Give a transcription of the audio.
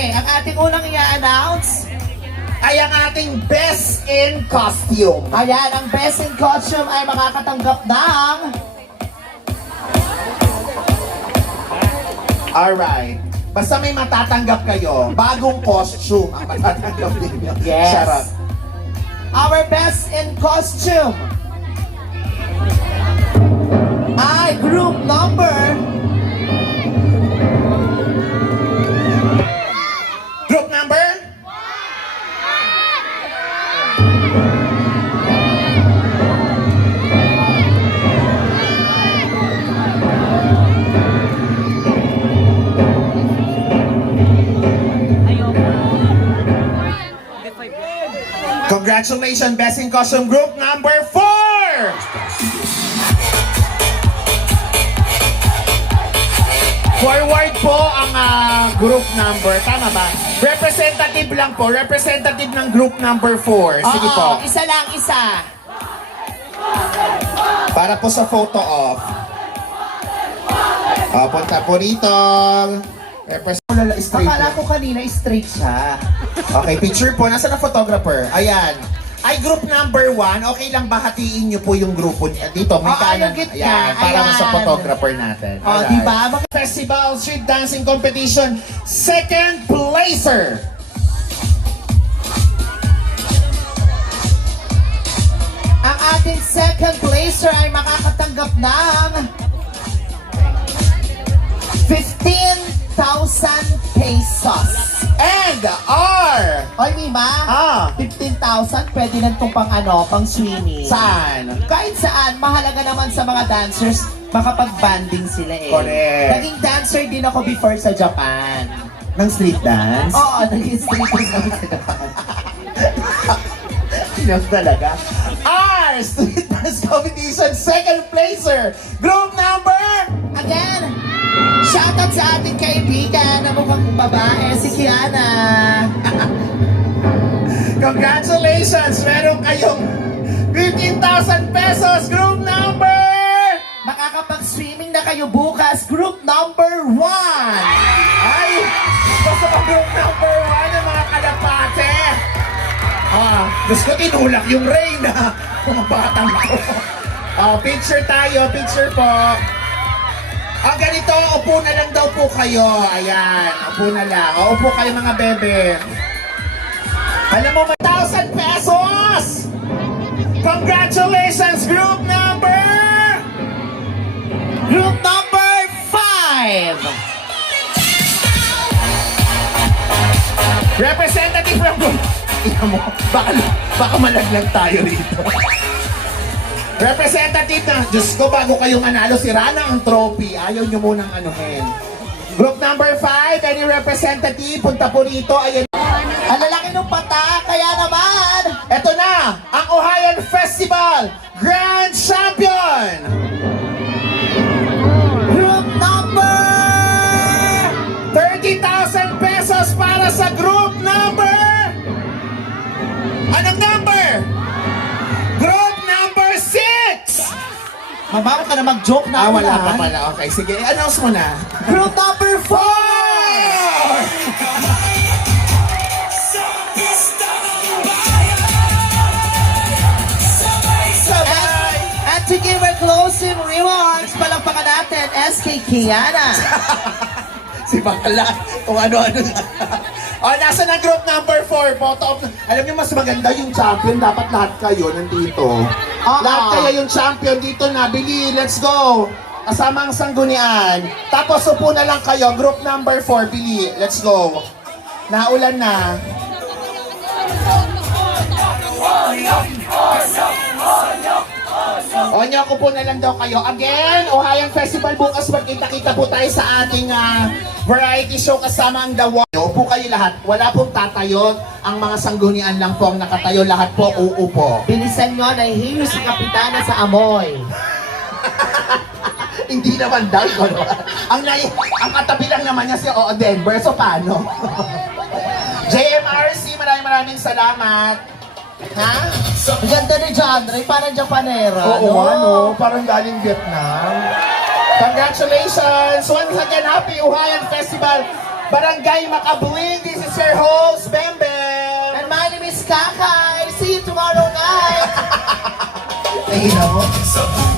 Okay, ang ating unang i-announce ay ang ating Best in Costume. Ayan, ang Best in Costume ay makakatanggap ng... Alright. Basta may matatanggap kayo, bagong costume ang matatanggap ninyo. Yes. Charot. Our Best in Costume ay group number... Group number? Congratulations, Best in Costume Group number 4! Forward po ang group number. Tama ba? Representative lang po. Representative ng group number 4. Sige Oo, po. isa lang, isa. Para po sa photo off. Punta po rito. Akala ko kanina straight siya. Okay, picture po. Nasaan ang photographer? Ayan. Ay, group number 1. Okay lang ba hatiin niyo po yung grupo dito? May kanan. yung gitna. Ayan, para Ayan. sa photographer natin. O, Alright. diba? Festival Street Dancing Competition, second placer. Ang ating second placer ay makakatanggap ng 15,000 pesos. And our... Oy, Mima, 15,000 pwede na itong pang swimming. Saan? Kahit saan, mahalaga naman sa mga dancers, makapag-banding sila eh. Correct. Naging dancer din ako before sa Japan. Ng street dance? Oo, naging street dance ako sa Japan. Sino talaga? Our Street Dance Competition, second placer. Group number... Again, shoutout sa ating kaibigan na mukhang babae, si Kiana. Congratulations! Meron kayong 15,000 pesos. Group number... Makakapag-swimming na kayo bukas, group number 1. Ay! Basta pa group number 1 ng mga kalapate. Gusto ko tinulak yung rain na mga batang ko. Picture tayo, picture po. Ganito, upo na lang daw po kayo. Ayan, upo na lang. Upo kayo mga bebe. Alam mo, 1,000 pesos! Congratulations, group number... Group number 5. Representative from group... Ina mo, baka malaglag tayo rito. Representative na, Diyos ko, bago kayo manalo, sira na ang trophy. Ayaw nyo munang anuhin. Group number 5, any representative, punta po rito. Ayan. Ang lalaki ng pata, kaya naman. Eto na, ang Ohayan Festival Grand Champion! Group number 30,000 pesos para sa group number... Anong number? Group number 6! Mama, ka na mag-joke na. Wala pa pala. Okay, sige. Announce mo na. Group number 4. At to give a closing remarks, palakpakan natin, SK Kiana. Si Bakala, kung ano-ano na. Nasa na group number 4, photo of... Alam niyo, mas maganda yung champion. Dapat lahat kayo nandito. Lahat kayo yung champion dito na. Bili, let's go. Kasama ang sanggunian. Tapos upo na lang kayo. Group number 4, bili. Let's go. Naulan na. Nyoko po na lang daw kayo. Again, Ohayan Festival bukas. Magkita-kita po tayo sa ating variety show kasama ang The Wall. Upo kayo lahat. Wala pong tatayo. Ang mga sanggunian lang po ang nakatayo. Lahat po uupo. Bilisan nyo, nahihilo si Kapitana sa amoy. Hindi naman daw. Ang katabi lang naman niya si Denver. So paano? JMRC, maraming salamat. Ha? Ang ganda ni John Ray, parang Japanera. Oo, parang galing Vietnam. Congratulations! Once again, Happy Ohayan Festival Barangay Makabling. This is your host, Bem Bem. And my name is Kakay. See you tomorrow night. Ay, mo.